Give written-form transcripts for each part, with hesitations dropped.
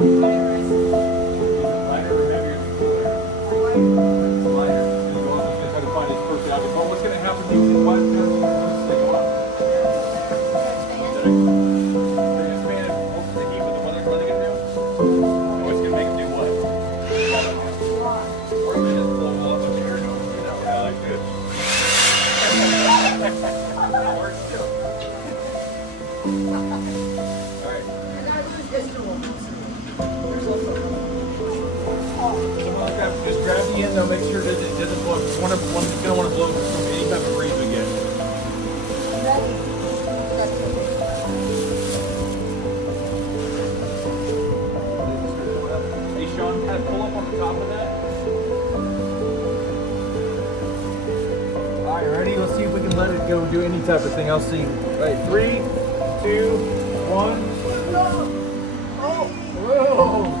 Lighter or heavier than cooler? Lighter. And you almost gonna try to find its perfect object. But what's gonna happen to you? Why is it gonna go up? They're gonna expand it most of the heat with the weather. What are they gonna do? Oh, it's gonna make them do what? Or they just blow up with the air nose. Yeah, like this. That works too. Alright. Like that, just grab the end though, make sure that it doesn't blow. It's gonna want to blow from any type of breeze we get. Hey Sean, kind of pull up on the top of that. Alright, ready? Let's see if we can let it go do any type of thing. I'll see. Alright, 3, 2, 1. Oh! Whoa!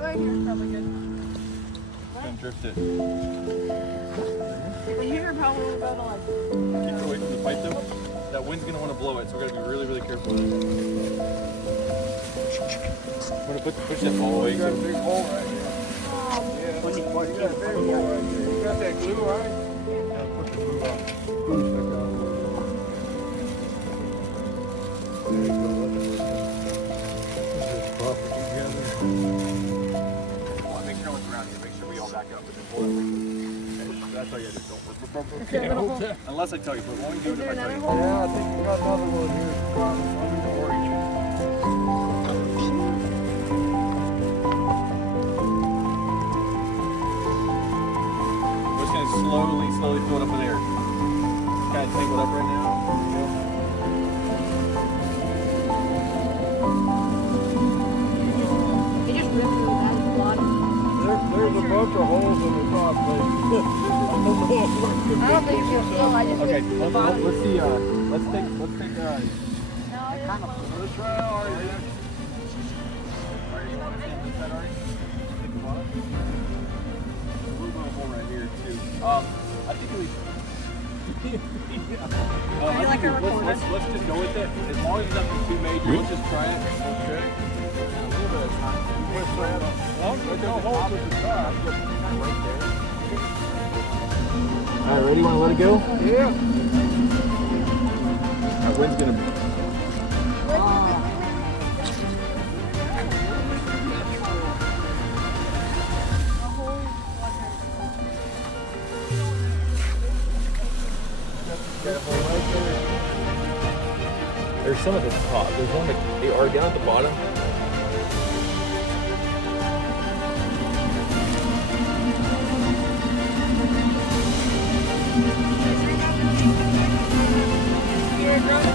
Right here is probably good. Don't drift it. Here probably will go to like. Keep it away from the pipe though. That wind's gonna want to blow it, so we gotta be really, really careful with it. I'm gonna push that ball away. You got a big hole right here. Yeah, you got a big hole right there. You got that glue, right? Yeah, put the glue on. Glue stick out. There you go. This is proper together. Well, make sure no one's around here. Make sure we all back up and then pull it. That's all you gotta do. Don't unless I tell you, but when we do it, if I tell you. Yeah, I think we got another one here. Under the orange. We're just gonna slowly fill it up with air. Kind of tangled up right now. You just rip through that at the bottom. There's a bunch of holes in the top, but I don't think you'll still. I just Okay, ripped through the bottom. let's see. Let's take. No, let's try it. Are you understand that already? Take the bottom. A little bit of hole right here too. I think we. Let's just go with it. As long as nothing's too major, let's just try it. Okay. A little bit of time. There's no holes at the top. All right, ready? You want to let it go? Yeah. Our wind's gonna. There's some at the top. There's one that they are down at the bottom.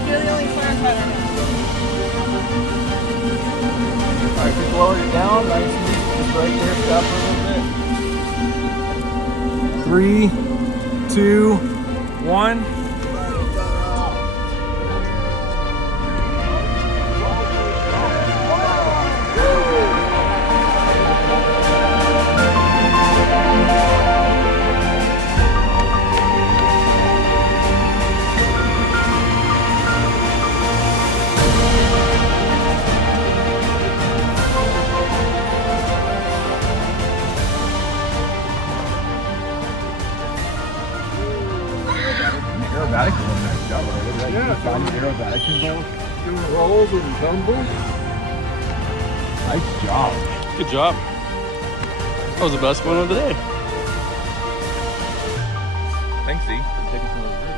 You're the only firefighter now. Alright, just lower it down, nice and easy, just right there, stop for a little bit. 3, 2, 1. Aerobatic doing a nice job. Yeah, Aerobatic involved. doing rolls and tumbles. Nice job. Good job. That was the best one of the day. Thanks, Z, for taking some of those